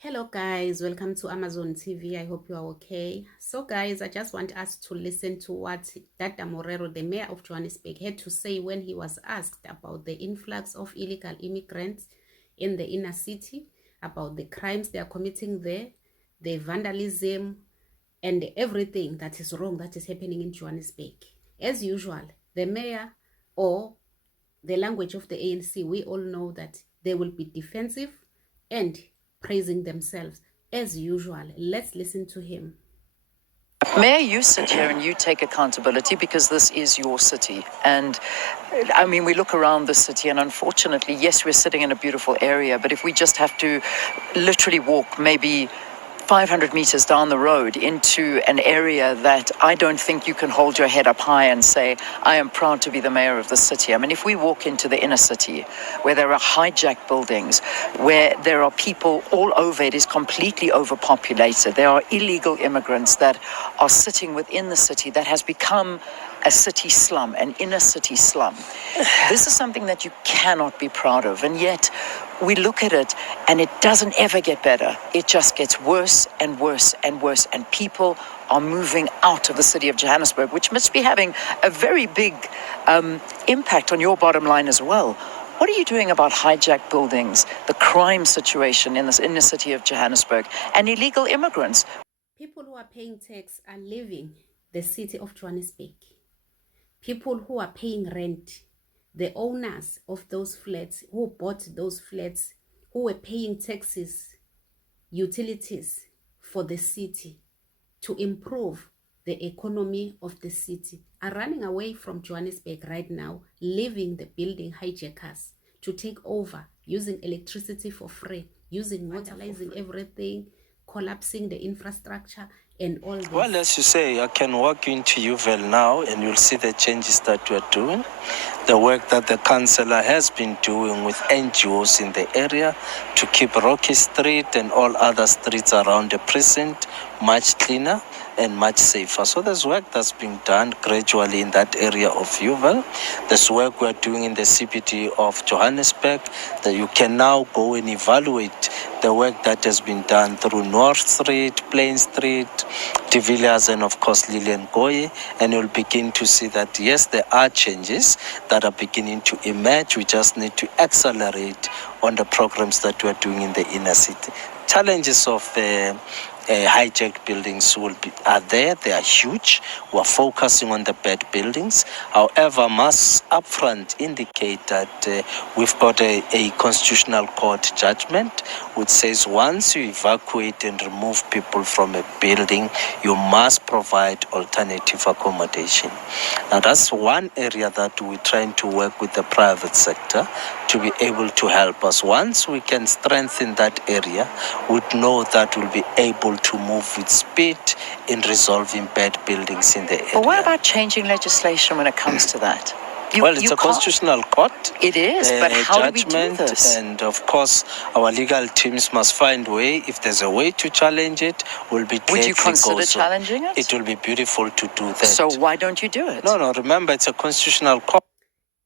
Hello guys, welcome to Amazon TV. I hope you are okay. So guys, I just want us to listen to what Dada Morero, the mayor of Johannesburg, had to say when he was asked about the influx of illegal immigrants in the inner city, about the crimes they are committing there, the vandalism, and everything that is wrong that is happening in Johannesburg. As usual, the mayor, or the language of the ANC, we all know that they will be defensive and praising themselves as usual. Let's listen to him. Mayor, you sit here and you take accountability because this is your city. And I mean, we look around the city and unfortunately, yes, we're sitting in a beautiful area, but if we just have to literally walk maybe 500 meters down the road into an area that I don't think you can hold your head up high and say, I am proud to be the mayor of the city. I mean, if we walk into the inner city where there are hijacked buildings, where there are people all over, it is completely overpopulated. There are illegal immigrants that are sitting within the city that has become a city slum, an inner city slum. This is something that you cannot be proud of. And yet we look at it and it doesn't ever get better. It just gets worse and worse and worse. And people are moving out of the city of Johannesburg, which must be having a very big impact on your bottom line as well. What are you doing about hijacked buildings, the crime situation in this inner city of Johannesburg, and illegal immigrants? People who are paying tax are leaving the city of Johannesburg. People who are paying rent, the owners of those flats, who bought those flats, who were paying taxes, utilities for the city to improve the economy of the city, are running away from Johannesburg right now, leaving the building hijackers to take over, using electricity for free, using vandalizing everything, collapsing the infrastructure and all this. Well, as you say, I can walk you into Uvel now and you'll see the changes that we're doing. The work that the councillor has been doing with NGOs in the area to keep Rocky Street and all other streets around the precinct much cleaner and much safer. So there's work that's being done gradually in that area of Uvel. There's work we're doing in the CBD of Johannesburg that you can now go and evaluate the work that has been done through North Street, Plain Street, De Villiers, and of course Lillian Goye, and you'll begin to see that yes, there are changes that are beginning to emerge. We just need to accelerate on the programs that we're doing in the inner city. Challenges of hijacked buildings are there. They are huge. We're focusing on the bad buildings. However, I must upfront indicate that we've got a constitutional court judgment which says once you evacuate and remove people from a building, you must provide alternative accommodation. Now, that's one area that we're trying to work with the private sector to be able to help us. Once we can strengthen that area, we'd know that we'll be able to move with speed in resolving bad buildings in the area. But what about changing legislation when it comes to that? It's a constitutional court. It is, but how do we do this? And of course, our legal teams must find a way. If there's a way to challenge it, we'll be Would you consider challenging it? It will be beautiful to do that. So why don't you do it? No, remember, it's a constitutional court.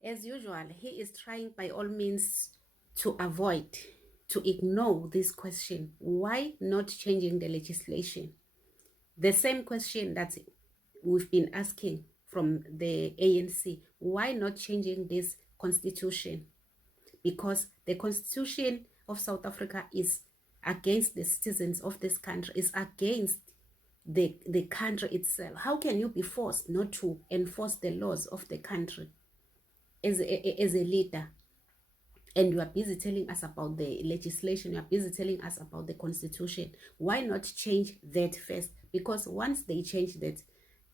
As usual, he is trying by all means to avoid, to ignore this question. Why not changing the legislation? The same question that we've been asking from the ANC. Why not changing this constitution? Because the constitution of South Africa is against the citizens of this country, is against the country itself. How can you be forced not to enforce the laws of the country as a leader? And you are busy telling us about the legislation, you are busy telling us about the constitution. Why not change that first? Because once they change that,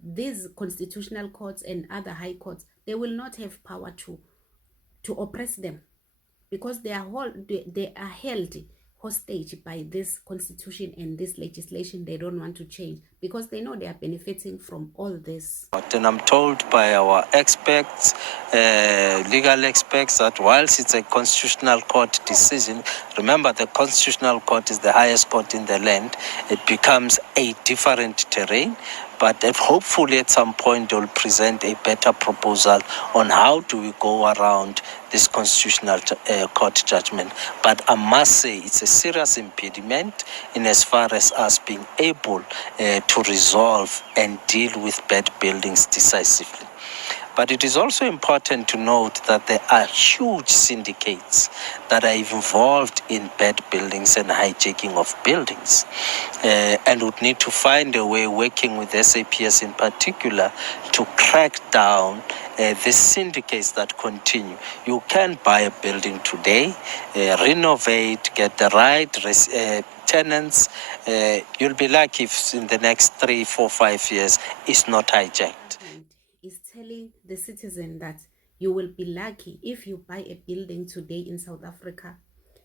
these constitutional courts and other high courts, they will not have power to oppress them, because they are held hostage by this constitution and this legislation they don't want to change, because they know they are benefiting from all this. And I'm told by our experts, legal experts, that whilst it's a constitutional court decision, remember the constitutional court is the highest court in the land, it becomes a different terrain. But hopefully at some point they'll present a better proposal on how do we go around this constitutional court judgment. But I must say it's a serious impediment in as far as us being able to resolve and deal with bad buildings decisively. But it is also important to note that there are huge syndicates that are involved in bad buildings and hijacking of buildings, and would need to find a way, working with SAPS in particular, to crack down the syndicates that continue. You can buy a building today, renovate, get the right tenants. You'll be lucky if in the next 3, 4, 5 years it's not hijacked. Is telling the citizen that you will be lucky if you buy a building today in South Africa,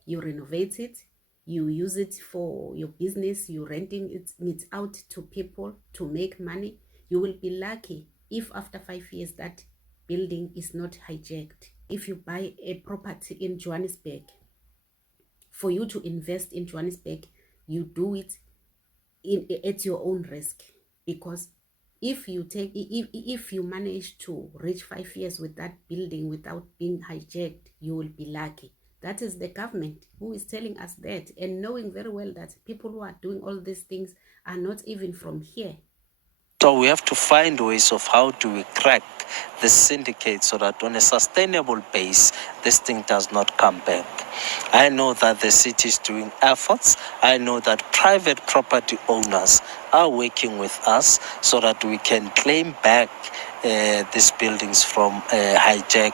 you renovate it, you use it for your business, you renting it out to people to make money. You will be lucky if after 5 years that building is not hijacked. If you buy a property in Johannesburg, for you to invest in Johannesburg, you do it at your own risk, because if you manage to reach 5 years with that building without being hijacked, you will be lucky. That is the government who is telling us that, and knowing very well that people who are doing all these things are not even from here. So we have to find ways of how do we crack the syndicate so that on a sustainable base, this thing does not come back. I know that the city is doing efforts. I know that private property owners are working with us so that we can claim back these buildings from hijackers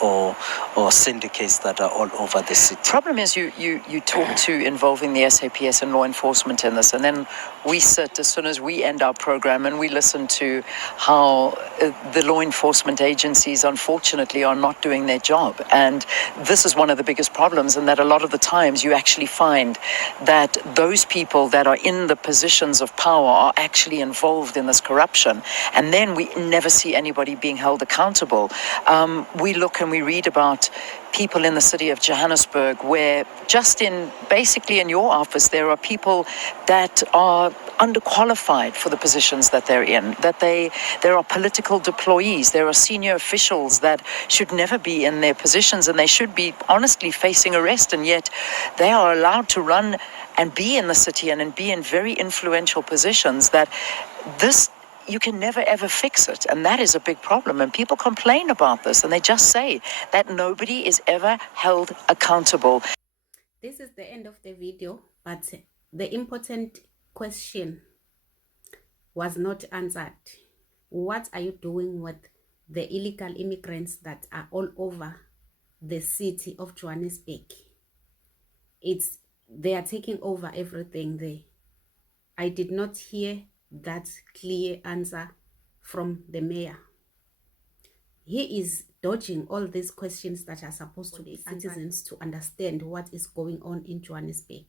or syndicates that are all over the city. Problem is you talk to involving the SAPS and law enforcement in this, and then we sit as soon as we end our program and we listen to how the law enforcement agencies unfortunately are not doing their job. And this is one of the biggest problems, and that a lot of the times you actually find that those people that are in the positions of power are actually involved in this corruption, and then we never see anybody being held accountable. We look and we read about people in the city of Johannesburg where basically in your office there are people that are underqualified for the positions that they're in, that there are political deployees, there are senior officials that should never be in their positions and they should be honestly facing arrest, and yet they are allowed to run and be in the city and be in very influential positions. That this, you can never ever fix it, and that is a big problem. And people complain about this, and they just say that nobody is ever held accountable. This is the end of the video, but the important question was not answered. What are you doing with the illegal immigrants that are all over the city of Johannesburg? They are taking over everything there. I did not hear that clear answer from the mayor. He is dodging all these questions that are supposed to be citizens to understand what is going on in Johannesburg.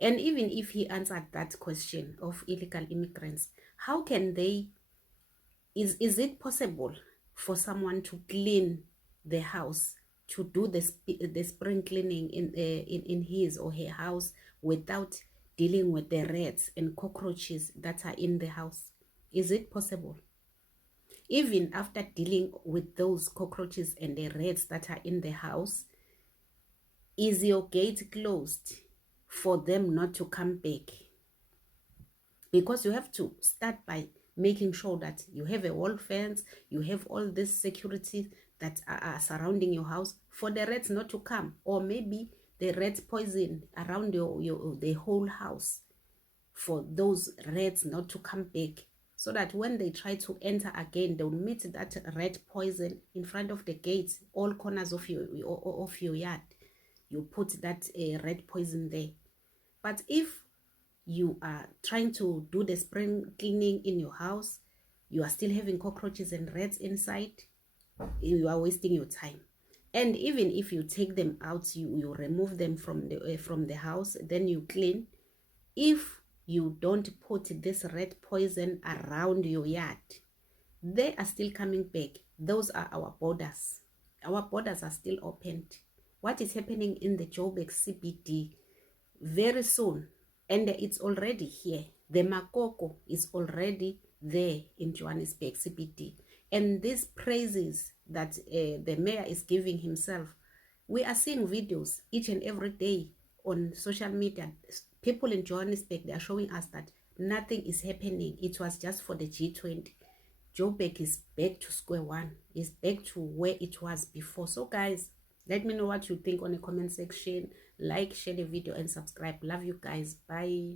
And even if he answered that question of illegal immigrants, how can they, is it possible for someone to clean the house, to do the spring cleaning in his or her house without dealing with the rats and cockroaches that are in the house? Is it possible? Even after dealing with those cockroaches and the rats that are in the house, is your gate closed for them not to come back? Because you have to start by making sure that you have a wall fence, you have all this security that are surrounding your house for the rats not to come, or maybe the rat poison around the whole house for those rats not to come back, so that when they try to enter again, they'll meet that rat poison in front of the gates, all corners of your yard. You put that rat poison there. But if you are trying to do the spring cleaning in your house, you are still having cockroaches and rats inside, you are wasting your time. And even if you take them out, you remove them from the house, then you clean. If you don't put this rat poison around your yard, they are still coming back. Those are our borders. Our borders are still opened. What is happening in the Joburg CBD very soon, and it's already here, The Makoko is already there in Johannesburg CBD. And these praises that the mayor is giving himself, we are seeing videos each and every day on social media. People in Johannesburg, they are showing us that nothing is happening. It was just for the G20. Joburg is back to square one. It's back to where it was before. So guys, let me know what you think on the comment section. Like, share the video, and subscribe. Love you guys. Bye.